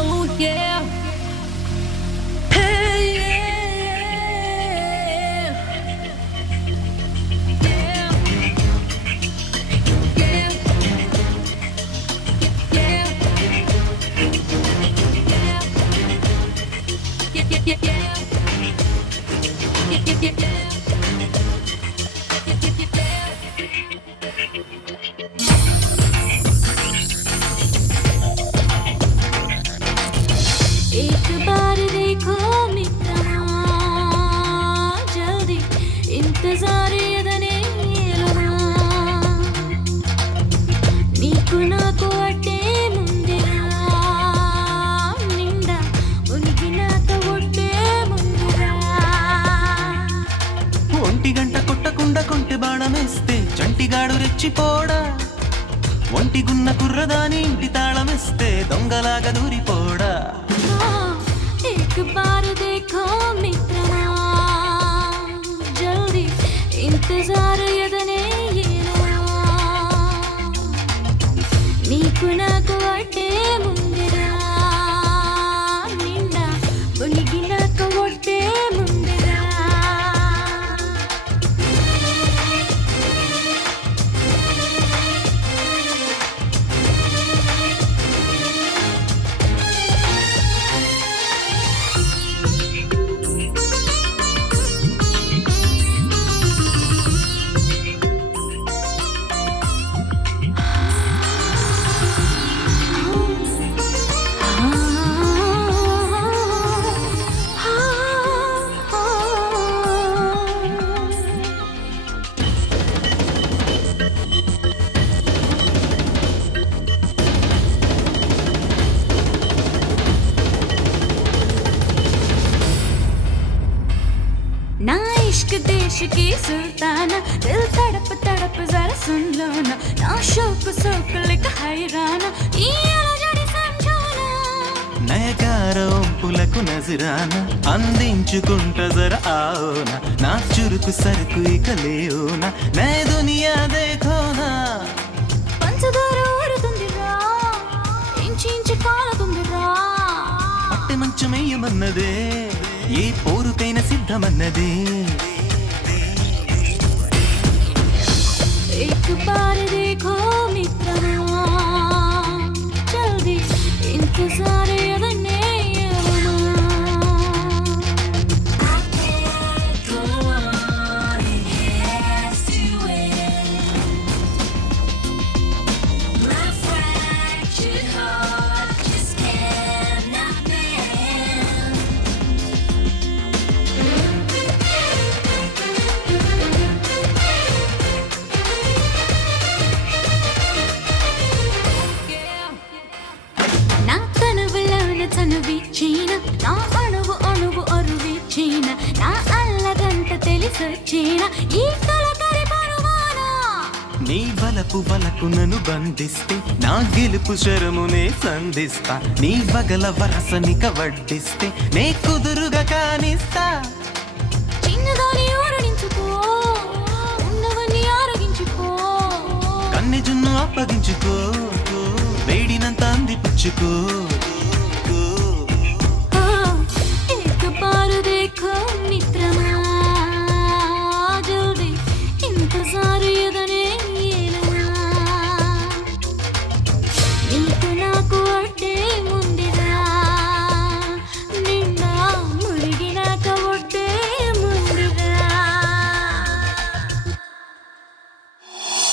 Oh yeah. Hey yeah. Yeah. Yeah. Yeah. Yeah. एक बार देखो मित्रमा जल्दी इंतजार यदने నీకు నాకు అట్టే ముందిరా నిండా ఉనికి నాతో ఒట్టే ముందిరా ఒంటి గంట కొట్టకుండా కొంటె బాణమేస్తే చంటిగాడు రెచ్చిపోడా ఒంటిగున్న కుర్రదాని ఇంటి తాళమిస్తే దొంగలాగా దూరిపోడా एक बार देखो मित्रमा जल्दी इंतजार यदने నీకు నాకు అట్టే ముందిరా నిండా ఉనికి నాతో ఒట్టే ముందిరా ना इश्क देश की सुल्ताना दिल तड़प तड़प जरा सुन लो ना ना शौक शौक लिख हैराना ये अलजड़ी समझोना నయగార ఒంపులకు నజరాన అందించుకుంట జర ఆవునా నా చురుకు సరుకు ఇక లేవునా నే దునియా దేఖోనా పంచదార ఊరుతుందిరా ఇంచి ఇంచి కాలుతుందిరా పట్టె మంచమేయమన్నదే ఏ పోరుకైన సిద్ధమన్నదే एक बार देखो मित्रमा जल्दी इंतजार यदने చనువిచ్చిన నా అణువు అణువు అరువిచ్చిన నా అల్లదంత తెలిసొచ్చిన ఈ కలకరి పరువానా నీ బలపు బలకు నన్ను బంధిస్తే నా గెలుపు శరమునే సంధిస్తా నీ బగల వరసనిక వడ్డిస్తే నే కుదురుగా కానిస్తా చిన్నదాని ఊరడించుకో ఉన్నవన్నీ ఆరగించుకో కన్నె జున్ను అప్పగించుకో వేడినంత అందిపుచ్చుకో